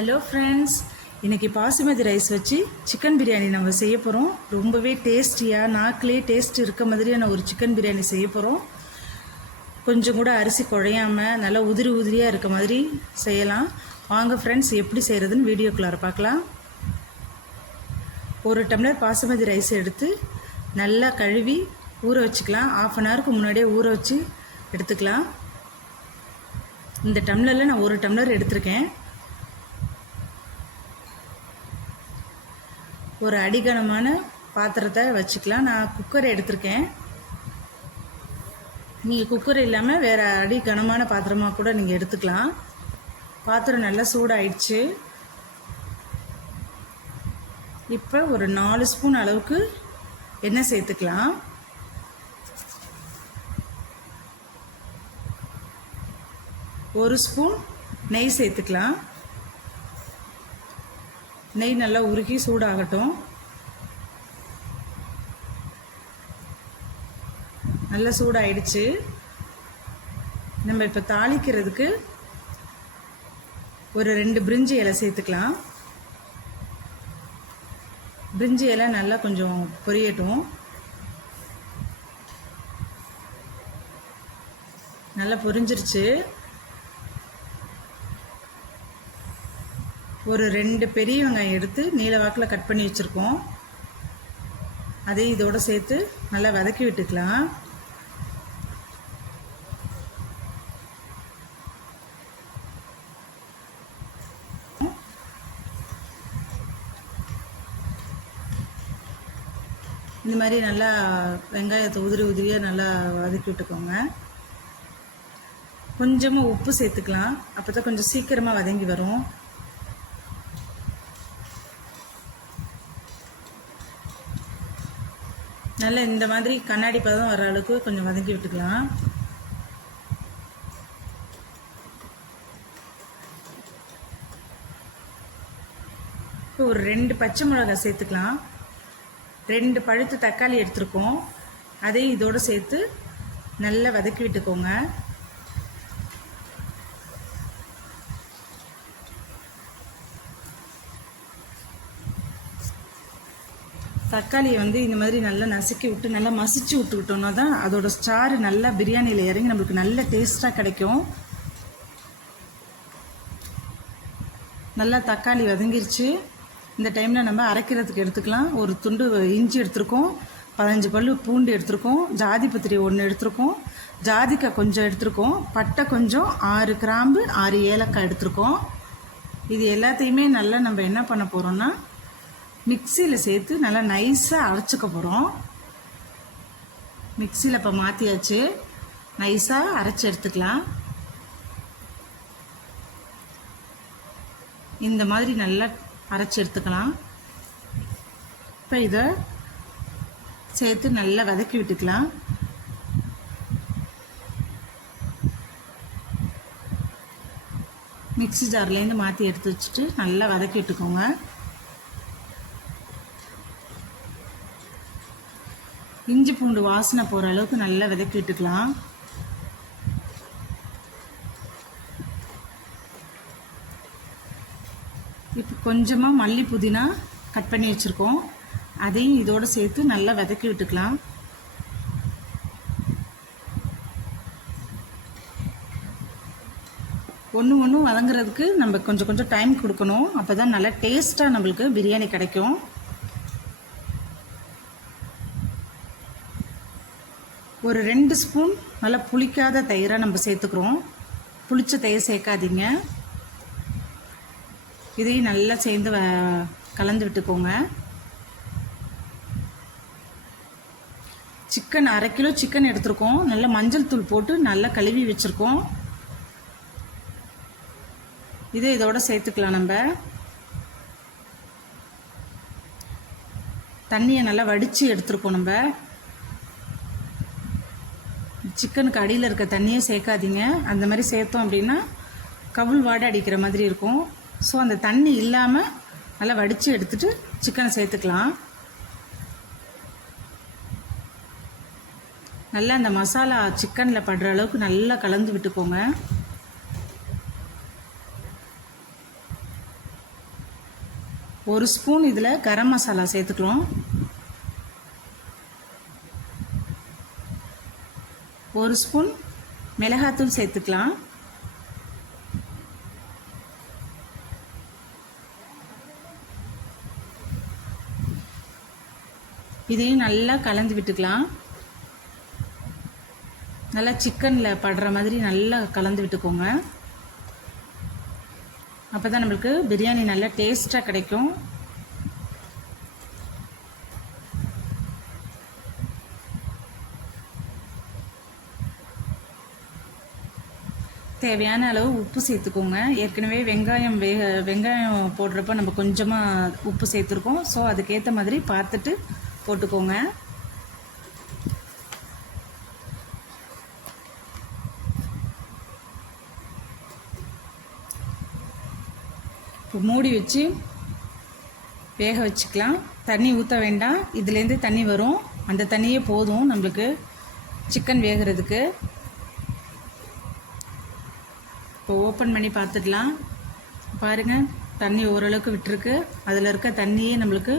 Hello friends இன்றைக்கி basmati rice வச்சு chicken biryani நம்ம செய்ய போகிறோம் ரொம்பவே டேஸ்டியாக நாக்கிலே டேஸ்ட் இருக்க மாதிரியான ஒரு சிக்கன் பிரியாணி செய்ய போகிறோம் கொஞ்சம் கூட அரிசி குழையாமல் நல்லா உதிரி உதிரியாக இருக்க மாதிரி செய்யலாம். வாங்க ஃப்ரெண்ட்ஸ் எப்படி செய்கிறதுன்னு வீடியோக்குள்ளார பார்க்கலாம். ஒரு டம்ளர் பாசுமதி ரைஸ் எடுத்து நல்லா கழுவி ஊற வச்சுக்கலாம். ஆஃப் அன் ஹவருக்கு முன்னாடியே ஊற வச்சு எடுத்துக்கலாம். இந்த டம்ளரில் நான் ஒரு டம்ளர் எடுத்திருக்கேன். ஒரு அடிகனமான பாத்திரத்தை வச்சுக்கலாம். நான் குக்கர் எடுத்திருக்கேன். நீங்கள் குக்கர் இல்லாமல் வேறு அடி கனமான பாத்திரமாக கூட நீங்கள் எடுத்துக்கலாம். பாத்திரம் நல்லா சூடாயிடுச்சு. இப்போ ஒரு நாலு ஸ்பூன் அளவுக்கு எண்ணெய் சேர்த்துக்கலாம். ஒரு ஸ்பூன் நெய் சேர்த்துக்கலாம். நெய் நல்லா உருகி சூடாகட்டும். நல்லா சூடாயிடுச்சு. நம்ம இப்போ தாளிக்கிறதுக்கு ஒரு ரெண்டு பிரிஞ்சி இலை சேர்த்துக்கலாம். பிரிஞ்சி இலை நல்லா கொஞ்சம் பொரியட்டும். நல்லா பொரிஞ்சிருச்சு. ஒரு ரெண்டு பெரிய வெங்காயம் எடுத்து நீல வாக்கில் கட் பண்ணி வச்சுருக்கோம். அதையும் இதோட சேர்த்து நல்லா வதக்கி விட்டுக்கலாம். இந்த மாதிரி நல்லா வெங்காயத்தை உதிரி உதிரியாக நல்லா வதக்கி விட்டுக்கோங்க. கொஞ்சமாக உப்பு சேர்த்துக்கலாம். அப்போ தான் கொஞ்சம் சீக்கிரமாக வதங்கி வரும். நல்லா இந்த மாதிரி கண்ணாடி பதம் வர அளவுக்கு கொஞ்சம் வதக்கி விட்டுக்கலாம். இப்போ ஒரு ரெண்டு பச்சை மிளகாய் சேர்த்துக்கலாம். ரெண்டு பழுத்து தக்காளி எடுத்துருக்கோம். அதையும் இதோடு சேர்த்து நல்லா வதக்கி விட்டுக்கோங்க. தக்காளியை வந்து இந்த மாதிரி நல்லா நசுக்கி விட்டு நல்லா மசிச்சு விட்டுக்கிட்டோம்னா தான் அதோட ஸ்டார் நல்லா பிரியாணியில் இறங்கி நம்மளுக்கு நல்ல டேஸ்ட்டாக கிடைக்கும். நல்லா தக்காளி வதங்கிருச்சு. இந்த டைமில் நம்ம அரைக்கிறதுக்கு எடுத்துக்கலாம். ஒரு துண்டு இஞ்சி எடுத்திருக்கோம். பதினஞ்சு பல் பூண்டு எடுத்திருக்கோம். ஜாதி பத்திரி ஒன்று எடுத்திருக்கோம். ஜாதிக்காய் கொஞ்சம் எடுத்திருக்கோம். பட்டை கொஞ்சம் ஆறு கிராம்பு ஆறு ஏலக்காய் எடுத்திருக்கோம். இது எல்லாத்தையுமே நல்லா நம்ம என்ன பண்ண போகிறோம்னா மிக்சியில் சேர்த்து நல்லா நைஸாக அரைச்சிக்க போகிறோம் மிக்சியில் இப்போ மாற்றியாச்சு நைஸாக அரைச்சி எடுத்துக்கலாம். இந்த மாதிரி நல்லா அரைச்சி எடுத்துக்கலாம். இப்போ இதை சேர்த்து நல்லா வதக்கி விட்டுக்கலாம். மிக்சி ஜார்லேருந்து மாற்றி எடுத்து வச்சுட்டு நல்லா வதக்கி விட்டுக்கோங்க. இஞ்சி பூண்டு வாசனை போகிற அளவுக்கு நல்லா விதக்கிட்டுக்கலாம் இப்போ கொஞ்சமாக மல்லி புதினா கட் பண்ணி வச்சுருக்கோம். அதையும் இதோடு சேர்த்து நல்லா விதக்கி விட்டுக்கலாம். ஒன்று ஒன்று வதங்குறதுக்கு நம்ம கொஞ்சம் கொஞ்சம் டைம் கொடுக்கணும். அப்போ தான் நல்லா டேஸ்ட்டாக நம்மளுக்கு பிரியாணி கிடைக்கும். ஒரு ரெண்டு ஸ்பூன் நல்லா புளிக்காத தயிரை நம்ம சேர்த்துக்கிறோம். புளிச்ச தயிர் சேர்க்காதீங்க. இதையும் நல்லா சேர்ந்து வ- கலந்து விட்டுக்கோங்க. சிக்கன் அரை கிலோ சிக்கன் எடுத்திருக்கோம். நல்லா மஞ்சள் தூள் போட்டு நல்லா கழுவி வச்சுருக்கோம். இதை இதோட சேர்த்துக்கலாம் நம்ம. தண்ணியை நல்லா வடித்து எடுத்துருக்கோம் நம்ம. சிக்கனுக்கு அடியில் இருக்க தண்ணியே சேர்க்காதீங்க. அந்த மாதிரி சேர்த்தோம் அப்படின்னா கவுள் வாடை அடிக்கிற மாதிரி இருக்கும். ஸோ அந்த தண்ணி இல்லாமல் நல்லா வடித்து எடுத்துகிட்டு சிக்கனை சேர்த்துக்கலாம். நல்லா அந்த மசாலா சிக்கனில் படுற அளவுக்கு நல்லா கலந்து விட்டுக்கோங்க. ஒரு ஸ்பூன் இதில் கரம் மசாலா சேர்த்துக்கலாம். ஒரு ஸ்பூன் மிளகாத்தூள் சேர்த்துக்கலாம். இதையும் நல்லா கலந்து விட்டுக்கலாம். நல்லா சிக்கனில் படுற மாதிரி நல்லா கலந்து விட்டுக்கோங்க. அப்போ தான் நம்மளுக்கு பிரியாணி நல்லா டேஸ்ட்டாக கிடைக்கும். தேவையான அளவு உப்பு சேர்த்துக்கோங்க. ஏற்கனவே வெங்காயம் வேக வெங்காயம் போடுறப்ப நம்ம கொஞ்சமாக உப்பு சேர்த்துருக்கோம். ஸோ அதுக்கேற்ற மாதிரி பார்த்துட்டு போட்டுக்கோங்க. இப்போ மூடி வச்சு வேக வச்சுக்கலாம். தண்ணி ஊற்ற வேண்டாம். இதுலேருந்து தண்ணி வரும். அந்த தண்ணியே போதும் நம்மளுக்கு. சிக்கன் வேகிறதுக்கு. இப்போ ஓப்பன் பண்ணி பார்த்துக்கலாம் பாருங்கள் தண்ணி ஓரளவுக்கு விட்டுருக்கு. அதில் இருக்க தண்ணியே நம்மளுக்கு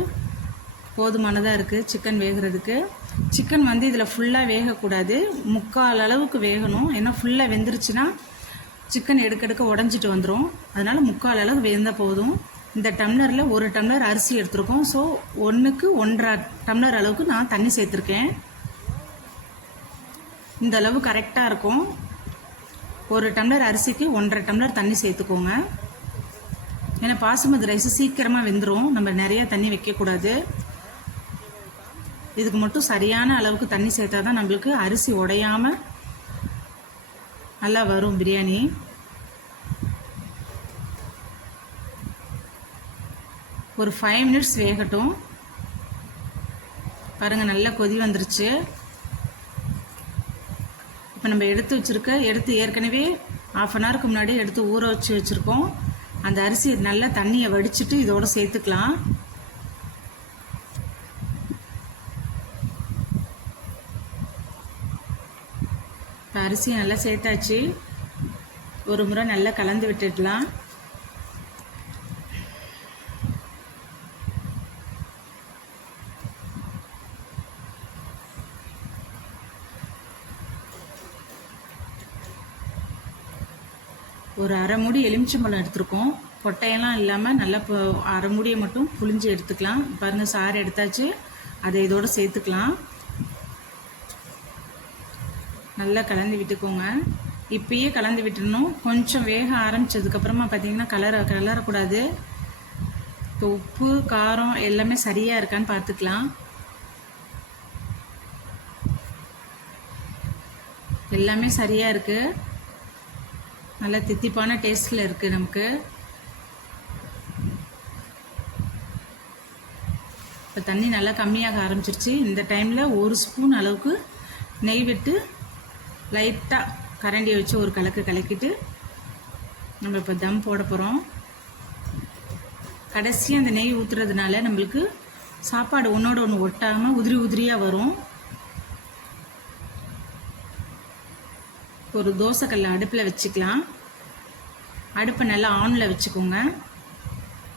போதுமானதாக இருக்குது சிக்கன் வேகிறதுக்கு. சிக்கன் வந்து இதில் ஃபுல்லாக வேகக்கூடாது. முக்கால் அளவுக்கு வேகணும். ஏன்னா ஃபுல்லாக வெந்துருச்சுன்னா சிக்கன் எடுக்க எடுக்க உடஞ்சிட்டு வந்துடும் அதனால் முக்கால் அளவுக்கு வெந்தால் போதும். இந்த டம்ளரில் ஒரு டம்ளர் அரிசி எடுத்திருக்கோம். ஸோ ஒன்றுக்கு ஒன்றரை டம்ளர் அளவுக்கு நான் தண்ணி சேர்த்துருக்கேன். இந்த அளவு கரெக்டாக இருக்கும். ஒரு டம்ளர் அரிசிக்கு ஒன்றரை டம்ளர் தண்ணி சேர்த்துக்கோங்க. ஏன்னா பாசுமதி ரைஸ் சீக்கிரமாக வெந்துடும் நம்ம நிறையா தண்ணி வைக்கக்கூடாது. இதுக்கு மட்டும் சரியான அளவுக்கு தண்ணி சேர்த்தா தான் நம்மளுக்கு அரிசி உடையாமல் நல்லா வரும் பிரியாணி. ஒரு ஃபைவ் மினிட்ஸ் வேகட்டும். பாருங்கள் நல்லா கொதி வந்துருச்சு. இப்போ நம்ம எடுத்து வச்சுருக்க எடுத்து ஏற்கனவே ஆஃப் அன் ஹவருக்கு முன்னாடி எடுத்து ஊற வச்சு வச்சுருக்கோம். அந்த அரிசி நல்லா தண்ணியை வடிச்சிட்டு இதோடு சேர்த்துக்கலாம். இப்போ அரிசியை நல்லா சேர்த்தாச்சு. ஒரு முறை நல்லா கலந்து விட்டுடலாம். ஒரு அரை மூடி எலுமிச்சம்பழம் எடுத்திருக்கோம். கொட்டையெல்லாம் இல்லாமல் நல்லா இப்போ அரை மூடியை மட்டும் புளிஞ்சு எடுத்துக்கலாம். பாருங்கள் சாறு எடுத்தாச்சு. அதை இதோடு சேர்த்துக்கலாம். நல்லா கலந்து விட்டுக்கோங்க. இப்பயே கலந்து விட்டுடணும். கொஞ்சம் வேக ஆரம்பித்ததுக்கப்புறமா பார்த்தீங்கன்னா கலர கலரக்கூடாது. இப்போ உப்பு காரம் எல்லாமே சரியாக இருக்கான்னு பார்த்துக்கலாம். எல்லாமே சரியாக இருக்குது நல்லா தித்திப்பான டேஸ்ட்டில் இருக்குது நமக்கு. இப்போ தண்ணி நல்லா கம்மியாக ஆரம்பிச்சிருச்சு. இந்த டைமில் ஒரு ஸ்பூன் அளவுக்கு நெய் விட்டு லைட்டாக கரண்டியை வச்சு ஒரு கலக்கு கலக்கிட்டு நம்ம இப்போ தம் போட போகிறோம் கடைசியாக அந்த நெய் ஊற்றுறதுனால நம்மளுக்கு சாப்பாடு ஒன்றோட ஒன்று ஒட்டாமல் உதிரி உதிரியாக வரும். ஒரு தோசைக்கல்லை அடுப்பில் வச்சுக்கலாம். அடுப்பை நல்லா ஆனில் வச்சுக்கோங்க.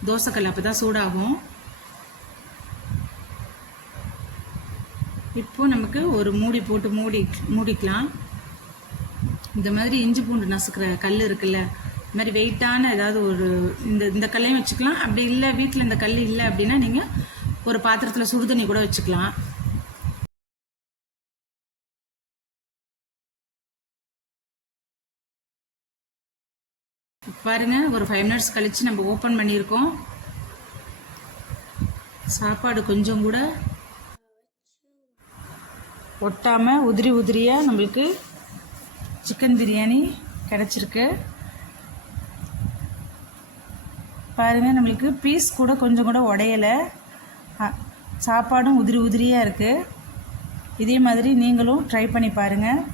தோசைக்கல் அப்போ தான் சூடாகும். இப்போது நமக்கு ஒரு மூடி போட்டு மூடி மூடிக்கலாம். இந்த மாதிரி இஞ்சி பூண்டு நசுக்கிற கல் இருக்குல்ல இந்த மாதிரி வெயிட்டான ஏதாவது ஒரு இந்த இந்த கல்லையும் வச்சுக்கலாம். அப்படி இல்லை வீட்டில் இந்த கல் இல்லை அப்படின்னா நீங்கள் ஒரு பாத்திரத்தில் சுடுதண்ணி கூட வச்சுக்கலாம். பாருங்க ஒரு ஃபைவ் மினிட்ஸ் கழித்து நம்ம ஓப்பன் பண்ணியிருக்கோம். சாப்பாடு கொஞ்சம் கூட ஒட்டாமல் உதிரி உதிரியாக நம்மளுக்கு சிக்கன் பிரியாணி கிடச்சிருக்கு. பாருங்கள் நம்மளுக்கு பீஸ் கூட கொஞ்சம் கூட உடையலை. சாப்பாடும் உதிரி உதிரியாக இருக்குது இதே மாதிரி நீங்களும் ட்ரை பண்ணி பாருங்கள்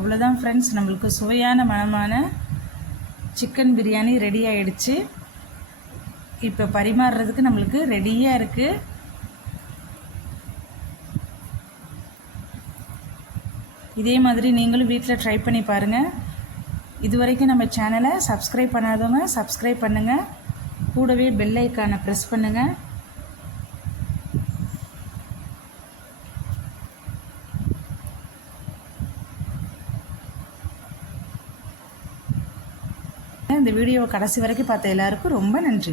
அவ்வளோதான் ஃப்ரெண்ட்ஸ் நம்மளுக்கு சுவையான மனமான சிக்கன் பிரியாணி ரெடி ஆகிடுச்சு இப்போ பரிமாறுறதுக்கு நம்மளுக்கு ரெடியாக இருக்குது இதே மாதிரி நீங்களும் வீட்டில் ட்ரை பண்ணி பாருங்கள் இது வரைக்கும் நம்ம சேனலை சப்ஸ்கிரைப் பண்ணாதவங்க சப்ஸ்கிரைப் பண்ணுங்கள் கூடவே பெல் ஐக்கானை ப்ரெஸ் பண்ணுங்கள் இந்த வீடியோவை கடைசி வரைக்கும் பார்த்த எல்லாருக்கும் ரொம்ப நன்றி.